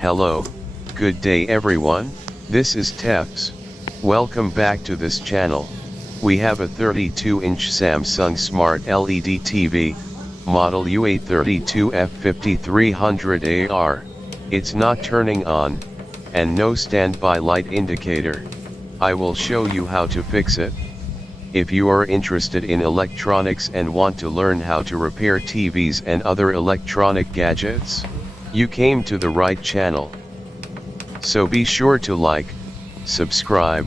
Hello, good day everyone, this is Tefs. Welcome back to this channel. We have a 32-inch Samsung Smart LED TV, model U832F5300AR. It's not turning on, and no standby light indicator. I will show you how to fix it. If you are interested in electronics and want to learn how to repair TVs and other electronic gadgets, you came to the right channel. So be sure to like, subscribe,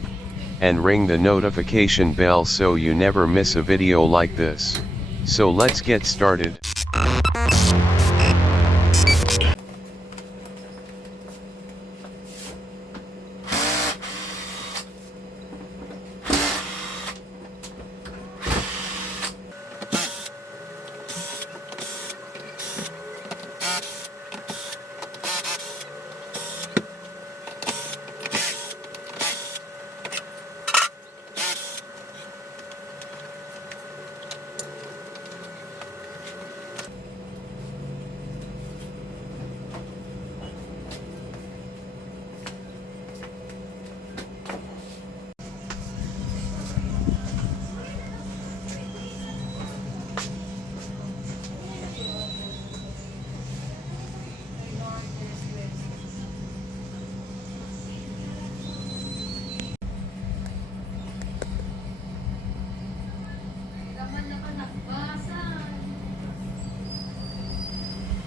and ring the notification bell so you never miss a video like this. So let's get started.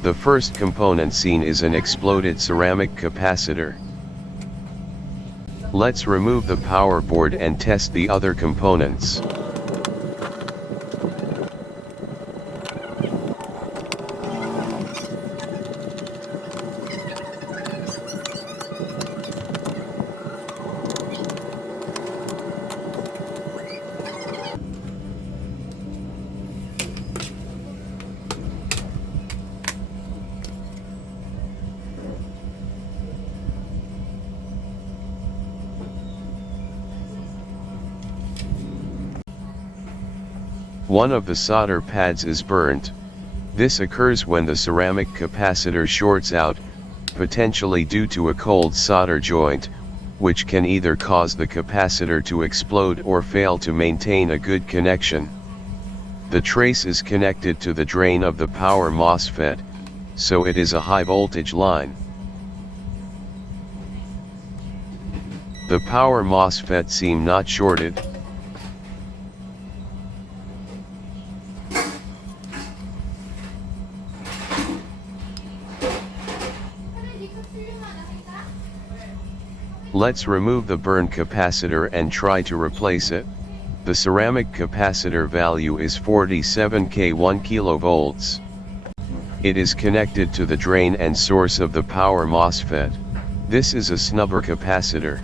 The first component seen is an exploded ceramic capacitor. Let's remove the power board and test the other components. One of the solder pads is burnt. This occurs when the ceramic capacitor shorts out, potentially due to a cold solder joint, which can either cause the capacitor to explode or fail to maintain a good connection. The trace is connected to the drain of the power MOSFET, so it is a high voltage line. The power MOSFET seem not shorted. Let's remove the burned capacitor and try to replace it. The ceramic capacitor value is 47K 1 kV. It is connected to the drain and source of the power MOSFET. This is a snubber capacitor.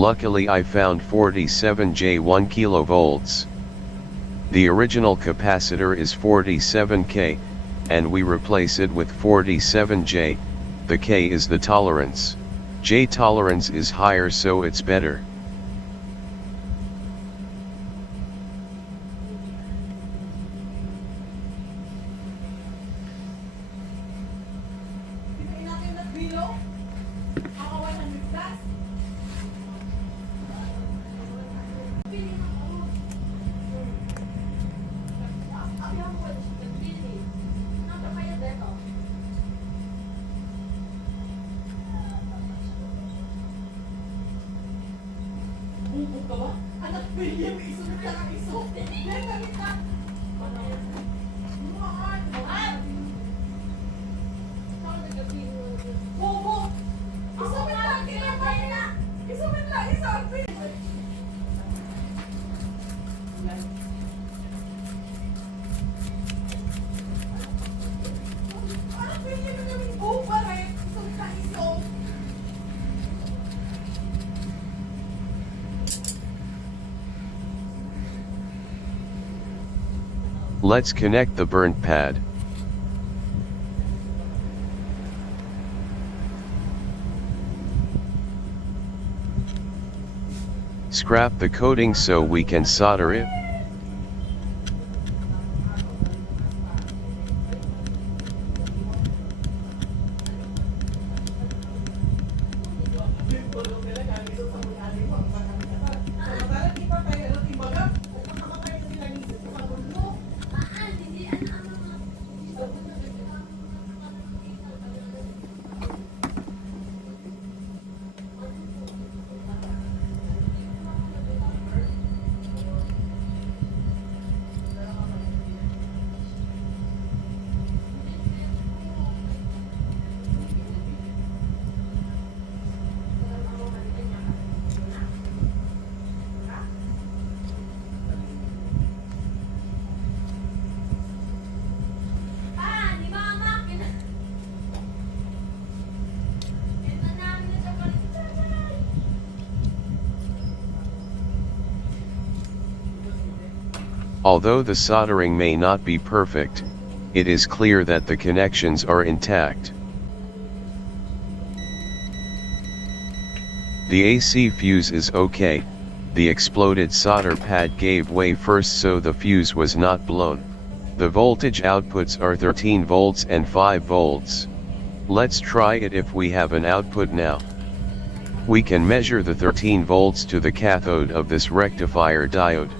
Luckily I found 47J 1 kV. The original capacitor is 47K, and we replace it with 47J, the K is the tolerance. J tolerance is higher, so it's better. Let's connect the burnt pad. Scrap the coating so we can solder it. Although the soldering may not be perfect, it is clear that the connections are intact. The AC fuse is okay, the exploded solder pad gave way first so the fuse was not blown. The voltage outputs are 13 volts and 5 volts. Let's try it if we have an output now. We can measure the 13 volts to the cathode of this rectifier diode.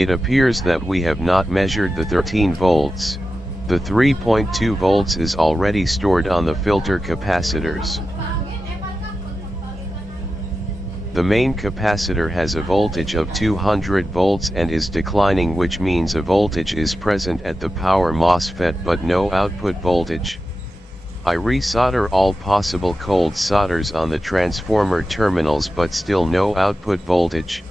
It appears that we have not measured the 13 volts. The 3.2 volts is already stored on the filter capacitors. The main capacitor has a voltage of 200 volts and is declining, which means a voltage is present at the power MOSFET but no output voltage. I resolder all possible cold solders on the transformer terminals but still no output voltage.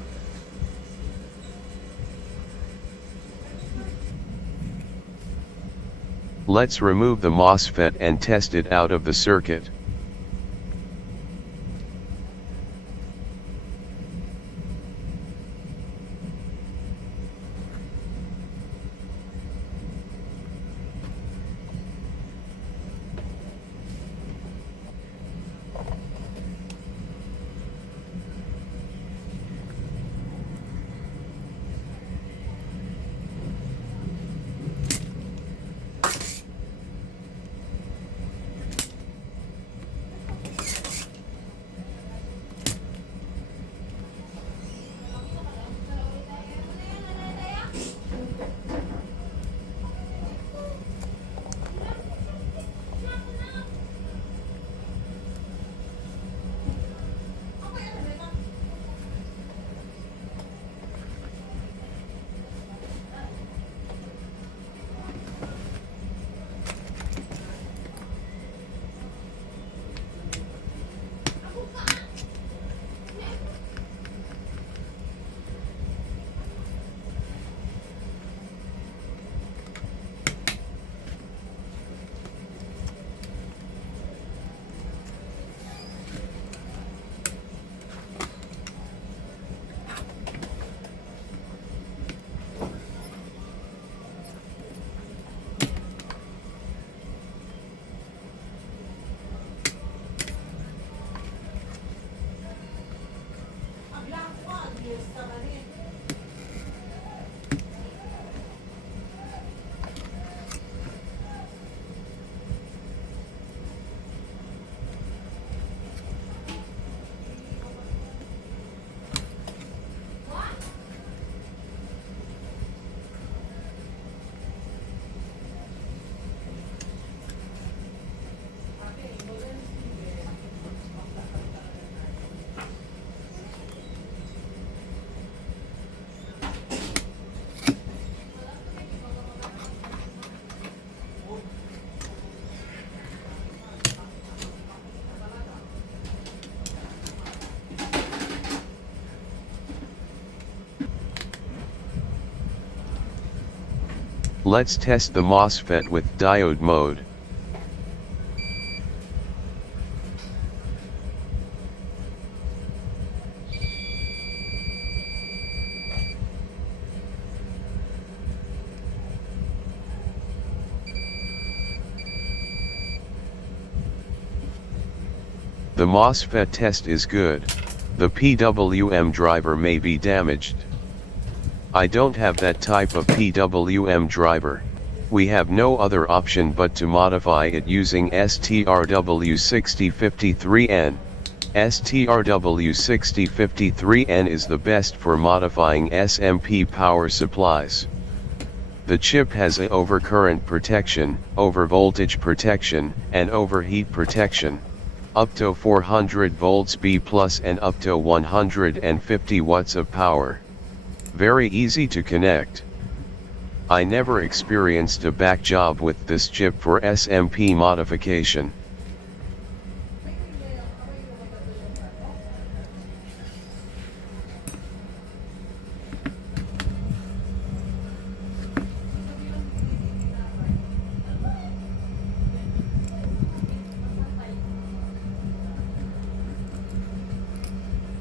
Let's remove the MOSFET and test it out of the circuit. Let's test the MOSFET with diode mode. The MOSFET test is good. The PWM driver may be damaged. I don't have that type of PWM driver. We have no other option but to modify it using STRW6053N. STRW6053N is the best for modifying SMP power supplies. The chip has a overcurrent protection, overvoltage protection, and overheat protection. Up to 400 volts B+ and up to 150 watts of power. Very easy to connect. I never experienced a back job with this chip for SMP modification.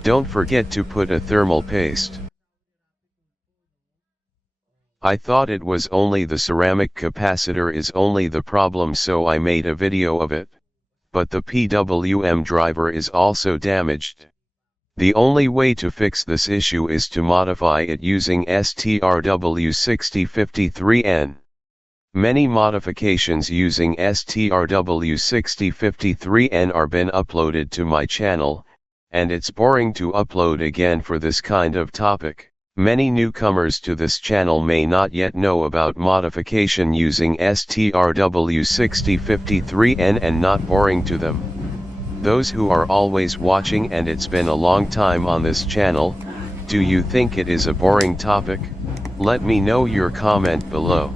Don't forget to put a thermal paste. I thought it was only the ceramic capacitor is only the problem, so I made a video of it. But the PWM driver is also damaged. The only way to fix this issue is to modify it using STRW6053N. Many modifications using STRW6053N are been uploaded to my channel, and it's boring to upload again for this kind of topic. Many newcomers to this channel may not yet know about modification using STRW6053N and not boring to them. Those who are always watching and it's been a long time on this channel, do you think it is a boring topic? Let me know your comment below.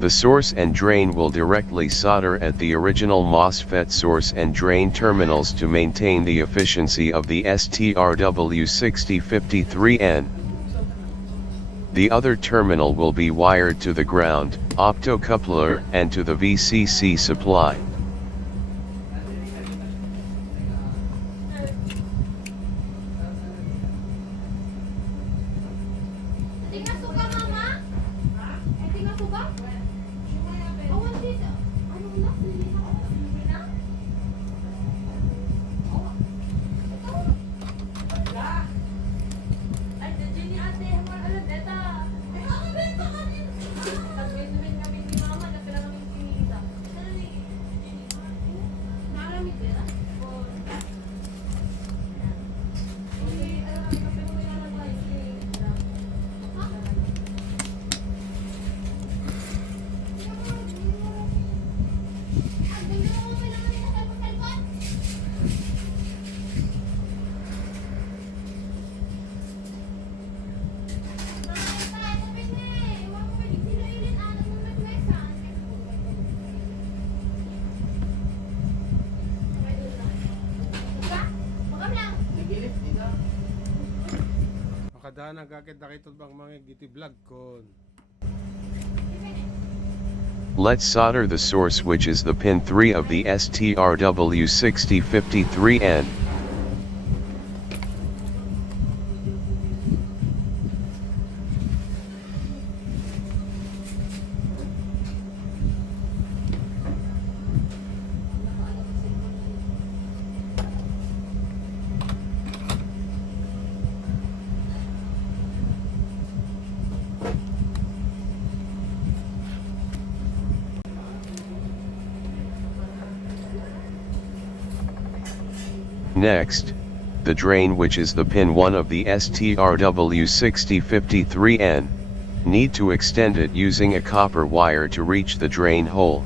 The source and drain will directly solder at the original MOSFET source and drain terminals to maintain the efficiency of the STRW6053N. The other terminal will be wired to the ground, optocoupler, and to the VCC supply. Makadaan ang gagit nakitod bang mga giti vlog kon. Let's solder the source, which is the pin 3 of the STRW6053N. Next, the drain, which is the pin 1 of the STRW6053N, need to extend it using a copper wire to reach the drain hole.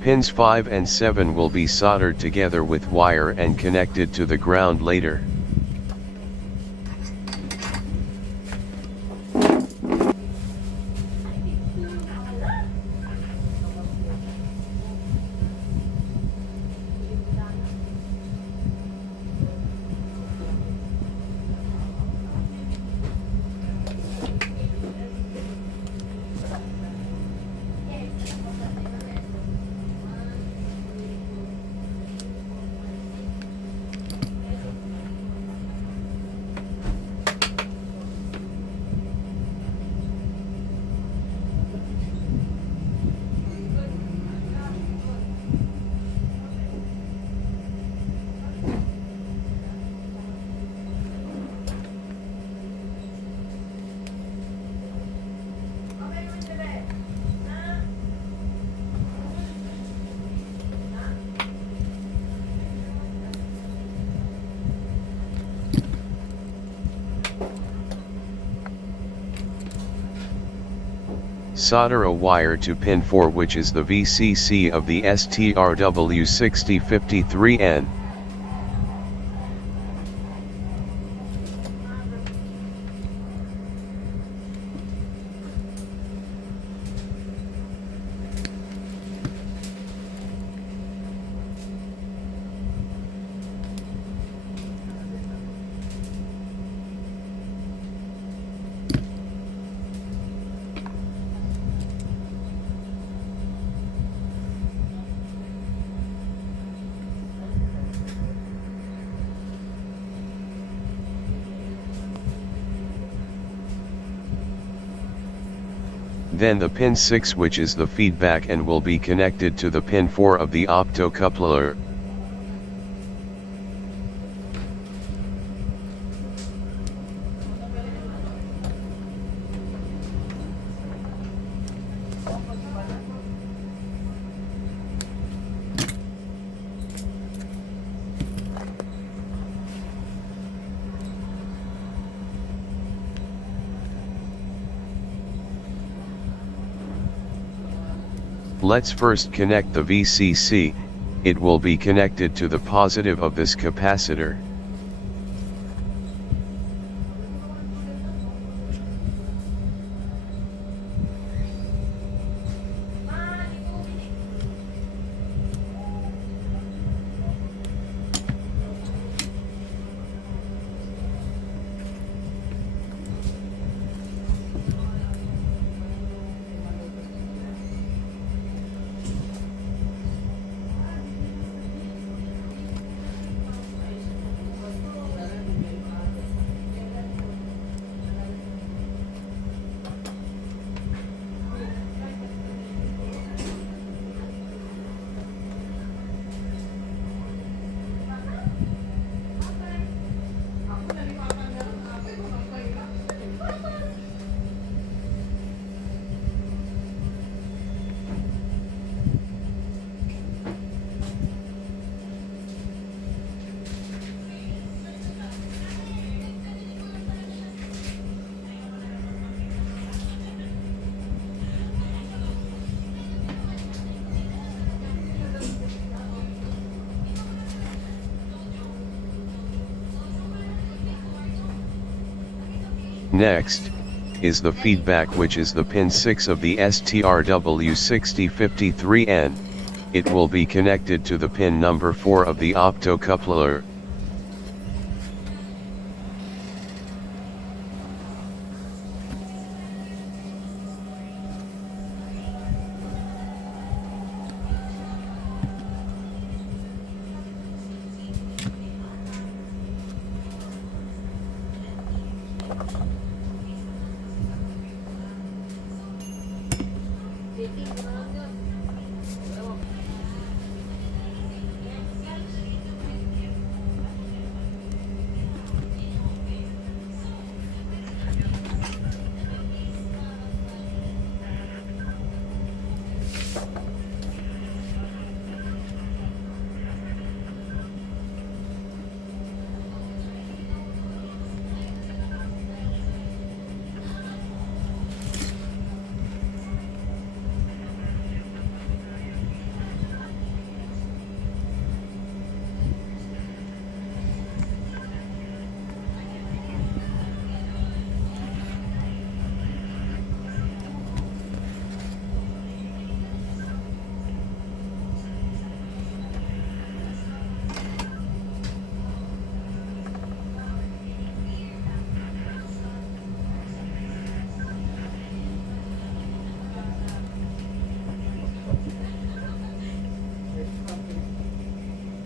Pins 5 and 7 will be soldered together with wire and connected to the ground later. Solder a wire to pin 4, which is the VCC of the STRW6053N. Then the pin 6, which is the feedback and will be connected to the pin 4 of the optocoupler. Let's first connect the VCC. It will be connected to the positive of this capacitor. Next, is the feedback, which is the pin 6 of the STRW6053N. It will be connected to the pin number 4 of the optocoupler.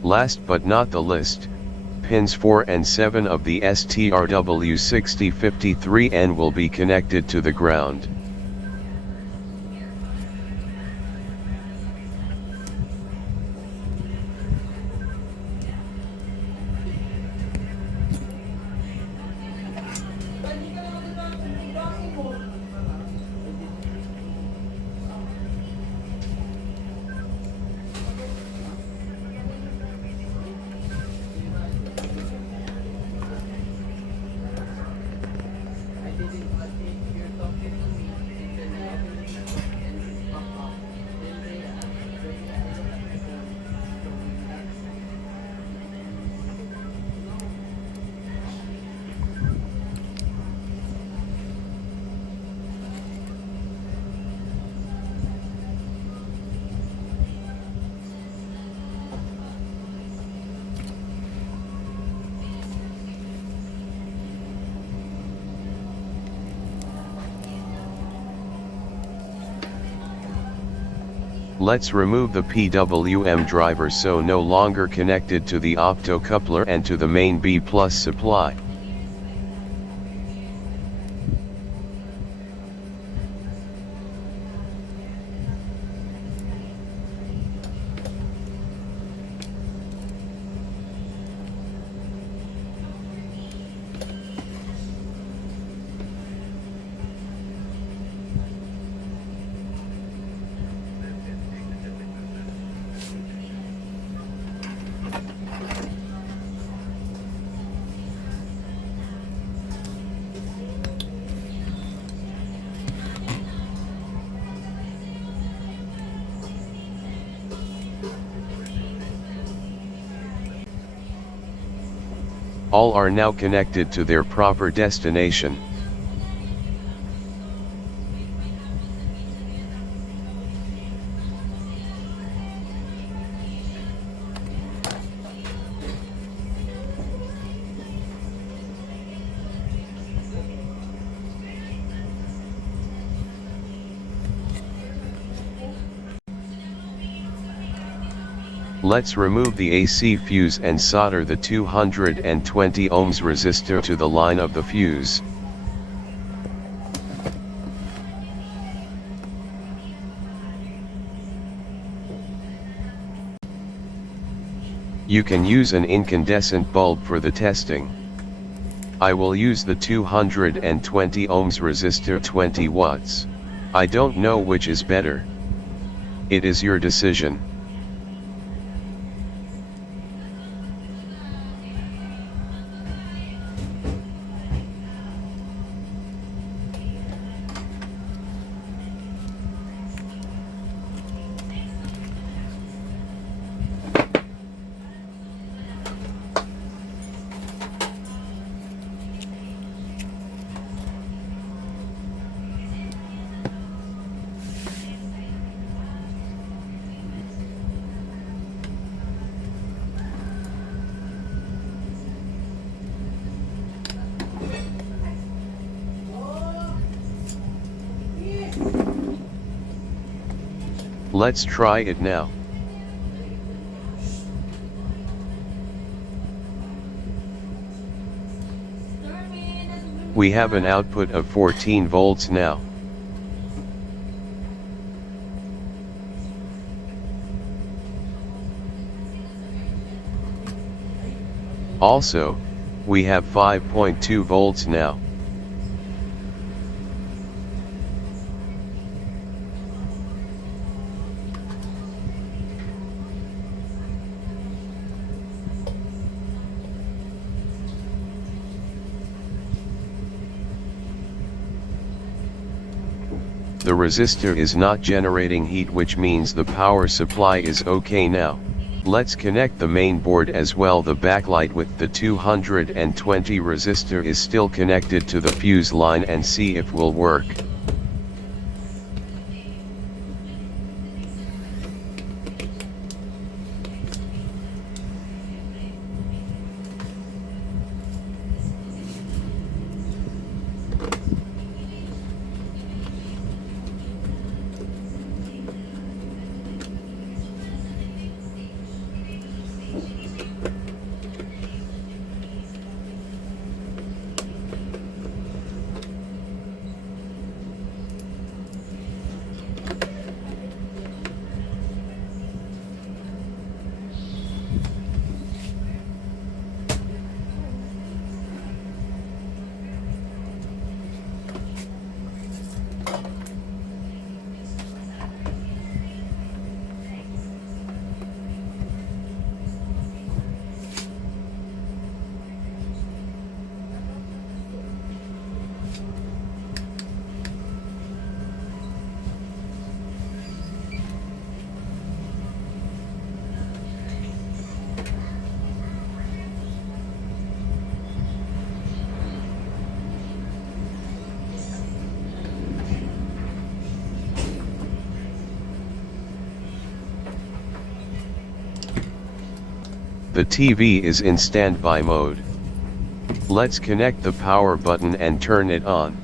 Last but not the least, pins 4 and 7 of the STRW6053N will be connected to the ground. Let's remove the PWM driver so no longer connected to the optocoupler and to the main B+ supply. All are now connected to their proper destination. Let's remove the AC fuse and solder the 220 ohms resistor to the line of the fuse. You can use an incandescent bulb for the testing. I will use the 220 ohms resistor 20 watts. I don't know which is better. It is your decision. Let's try it now. We have an output of 14 volts now. Also, we have 5.2 volts now. The resistor is not generating heat, which means the power supply is okay now. Let's connect the main board as well. The backlight with the 220 resistor is still connected to the fuse line and see if will work. The TV is in standby mode. Let's connect the power button and turn it on.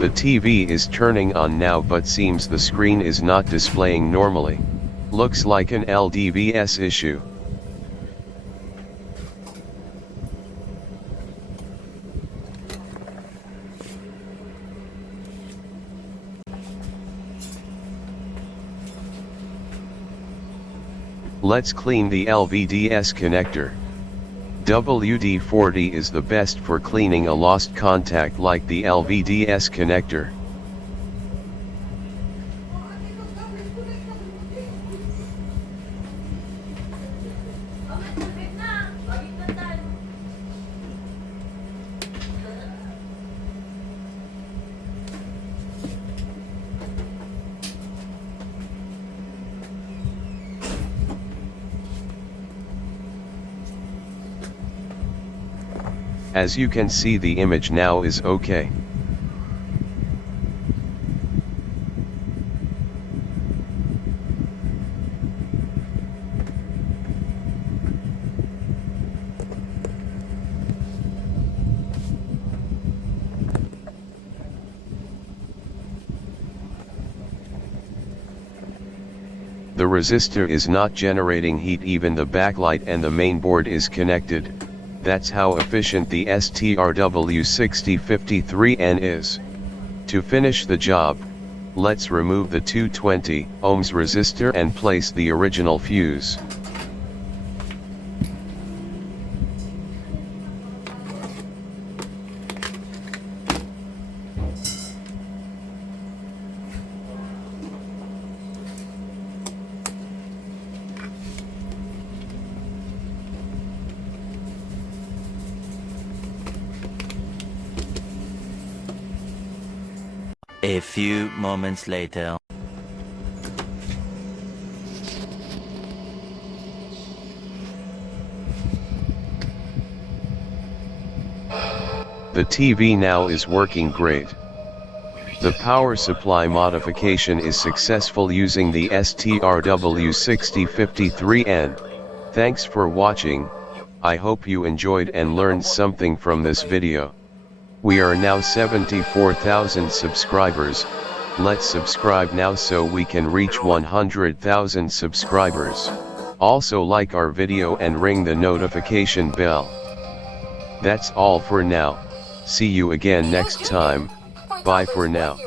The TV is turning on now, but seems the screen is not displaying normally. Looks like an LDVS issue. Let's clean the LVDS connector. WD-40 is the best for cleaning a lost contact like the LVDS connector. As you can see, the image now is okay. The resistor is not generating heat, even the backlight and the main board is connected. That's how efficient the STRW6053N is. To finish the job, let's remove the 220 ohms resistor and place the original fuse. A few moments later. The TV now is working great. The power supply modification is successful using the STRW6053N. Thanks for watching. I hope you enjoyed and learned something from this video. We are now 74,000 subscribers. Let's subscribe now so we can reach 100,000 subscribers. Also like our video and ring the notification bell. That's all for now. See you again next time. Bye for now.